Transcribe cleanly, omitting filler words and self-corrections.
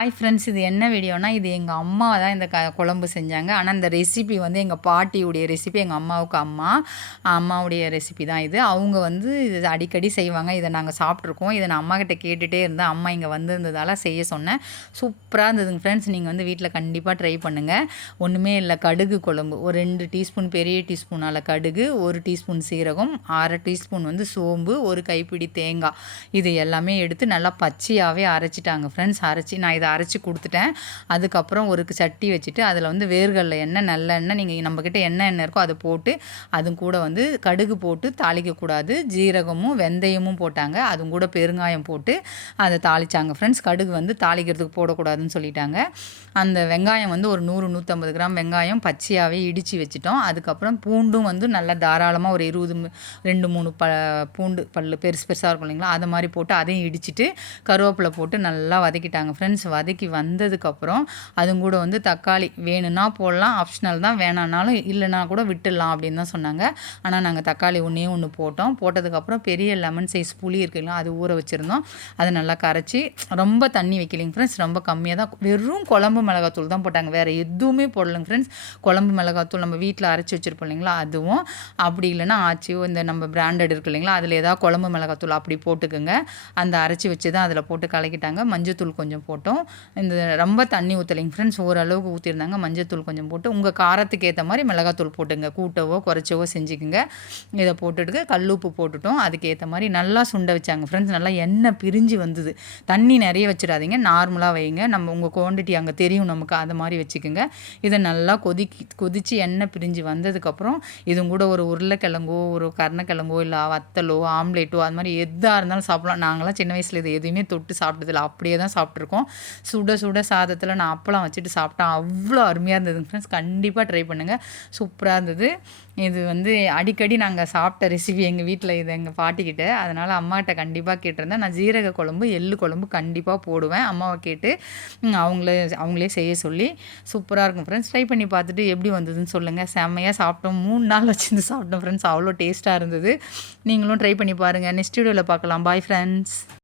Hi friends, இது என்ன வீடியோனா, இது எங்கள் அம்மா தான் இந்த குழம்பு செஞ்சாங்க. ஆனால் இந்த ரெசிபி வந்து எங்கள் பாட்டியுடைய ரெசிபி, எங்கள் அம்மாவுக்கு அம்மாவுடைய ரெசிபி தான் இது. அவங்க வந்து இது அடிக்கடி செய்வாங்க. இதை நாங்கள் சாப்பிட்ருக்கோம். இதை நான் அம்மாக்கிட்ட கேட்டுகிட்டே இருந்தேன். அம்மா இங்கே வந்திருந்ததால் செய்ய சொன்னேன். சூப்பராக இருந்ததுங்க ஃப்ரெண்ட்ஸ். நீங்கள் வந்து வீட்டில் கண்டிப்பாக ட்ரை பண்ணுங்கள். ஒன்றுமே இல்லை, கடுகு குழம்பு ஒரு 2 டீஸ்பூன் பெரிய டீஸ்பூனால் கடுகு, 1 டீஸ்பூன் சீரகம், 1/2 டீஸ்பூன் வந்து சோம்பு, ஒரு கைப்பிடி தேங்காய், இது எல்லாமே எடுத்து நல்லா பச்சையாகவே அரைச்சிட்டாங்க ஃப்ரெண்ட்ஸ். நான் இதை அரைச்சி கொடுத்துட்டேன். அதுக்கப்புறம் ஒரு சட்டி வச்சுட்டு அதில் வந்து வேர்கடலை எண்ணெய், நல்லெண்ணெய், நீங்கள் நம்மக்கிட்ட எண்ணெய் இருக்கோ அதை போட்டு, அதுவும் கூட வந்து கடுகு போட்டு தாளிக்கக்கூடாது, ஜீரகமும் வெந்தயமும் போட்டாங்க. அதுவும் கூட பெருங்காயம் போட்டு அதை தாளித்தாங்க ஃப்ரெண்ட்ஸ். கடுகு வந்து தாளிக்கிறதுக்கு போடக்கூடாதுன்னு சொல்லிட்டாங்க. அந்த வெங்காயம் வந்து ஒரு 100-150 கிராம் வெங்காயம் பச்சையாகவே இடித்து வச்சுட்டோம். அதுக்கப்புறம் பூண்டும் வந்து நல்லா தாராளமாக ஒரு 2-3 பூண்டு பல் பெருசு பெருசாக இருக்கும் இல்லைங்களா, அதை மாதிரி போட்டு அதையும் இடிச்சிட்டு கருவேப்பிலை போட்டு நல்லா வதக்கிட்டாங்க ஃப்ரெண்ட்ஸ். வதக்கி வந்ததுக்கப்புறம் அதுவும் கூட வந்து தக்காளி வேணும்னா போடலாம், ஆப்ஷனல் தான், வேணான்னாலும் இல்லைனா கூட விட்டுடலாம் அப்படின்னு தான் சொன்னாங்க. ஆனால் நாங்கள் தக்காளி ஒன்று போட்டோம். போட்டதுக்கப்புறம் பெரிய லெமன் சைஸ் புளி இருக்குங்களா, அது ஊற வச்சுருந்தோம். அதை நல்லா கரைச்சி, ரொம்ப தண்ணி வைக்கலைங்க ஃப்ரெண்ட்ஸ், ரொம்ப கம்மியாக தான், வெறும் குழம்பு மிளகாத்தூள் தான் போட்டாங்க, வேறு எதுவுமே போடலைங்க ஃப்ரெண்ட்ஸ். குழம்பு மிளகாத்தூள் நம்ம வீட்டில் அரைச்சி வச்சுருப்போம் இல்லைங்களா, அதுவும் அப்படி இல்லைன்னா ஆச்சியோ இந்த நம்ம பிராண்டட் இருக்கு இல்லைங்களா, அதில் ஏதாவது குழம்பு மிளகாத்தூள் அப்படி போட்டுக்குங்க. அந்த அரைச்சி வச்சு தான் அதில் போட்டு கலக்கிட்டாங்க. மஞ்சத்தூள் கொஞ்சம் போட்டோம். இந்த ரொம்ப தண்ணி ஊற்றலைங்க ஃப்ரெண்ட்ஸ், ஓரளவுக்கு ஊற்றிருந்தாங்க. மஞ்சத்தூள் கொஞ்சம் போட்டு உங்கள் காரத்துக்கு ஏற்ற மாதிரி மிளகாத்தூள் போட்டுங்க, கூட்டவோ குறைச்சவோ செஞ்சுக்குங்க. இதை போட்டுட்டு கல்லுப்பு போட்டுட்டோம். அதுக்கு ஏற்ற மாதிரி நல்லா சுண்ட வச்சாங்க ஃப்ரெண்ட்ஸ். நல்லா எண்ணெய் பிரிஞ்சு வந்தது. தண்ணி நிறைய வச்சிடாதீங்க, நார்மலாக வைங்க, நம்ம உங்கள் குவான்டிட்டி அங்கே தெரியும் நமக்கு, அது மாதிரி வச்சுக்கோங்க. இதை நல்லா கொதித்து எண்ணெய் பிரிஞ்சு வந்ததுக்கப்புறம் இதுவும் கூட ஒரு உருளைக்கிழங்கோ, ஒரு கருணக்கிழங்கோ, இல்லை வத்தலோ, ஆம்லேட்டோ, அது மாதிரி எதாக இருந்தாலும் சாப்பிடலாம். நாங்களாம் சின்ன வயசில் இது எதுவுமே தொட்டு சாப்பிட்டதில்ல, அப்படியே தான் சாப்பிட்ருக்கோம். சுட சுட சாதத்தில் நான் அப்பளம் வச்சுட்டு சாப்பிட்டேன். அவ்வளோ அருமையாக இருந்ததுங்க ஃப்ரெண்ட்ஸ். கண்டிப்பாக ட்ரை பண்ணுங்கள், சூப்பராக இருந்தது. இது வந்து அடிக்கடி நாங்கள் சாப்பிட்ட ரெசிபி எங்கள் வீட்டில், இது எங்கள் பாட்டிக்கிட்ட. அதனால் அம்மாகிட்ட கண்டிப்பாக கேட்டிருந்தேன். நான் ஜீரக குழம்பு, எள்ளு குழம்பு கண்டிப்பாக போடுவேன். அம்மாவை கேட்டு அவங்களே செய்ய சொல்லி, சூப்பராக இருக்கும் ஃப்ரெண்ட்ஸ். ட்ரை பண்ணி பார்த்துட்டு எப்படி வந்ததுன்னு சொல்லுங்கள். செம்மையாக சாப்பிட்டோம், 3 நாள் வச்சுருந்து சாப்பிட்டோம் ஃப்ரெண்ட்ஸ். அவ்வளோ டேஸ்ட்டாக இருந்தது. நீங்களும் ட்ரை பண்ணி பாருங்கள். நெக்ஸ்ட் வீடியோவில் பார்க்கலாம். Bye friends.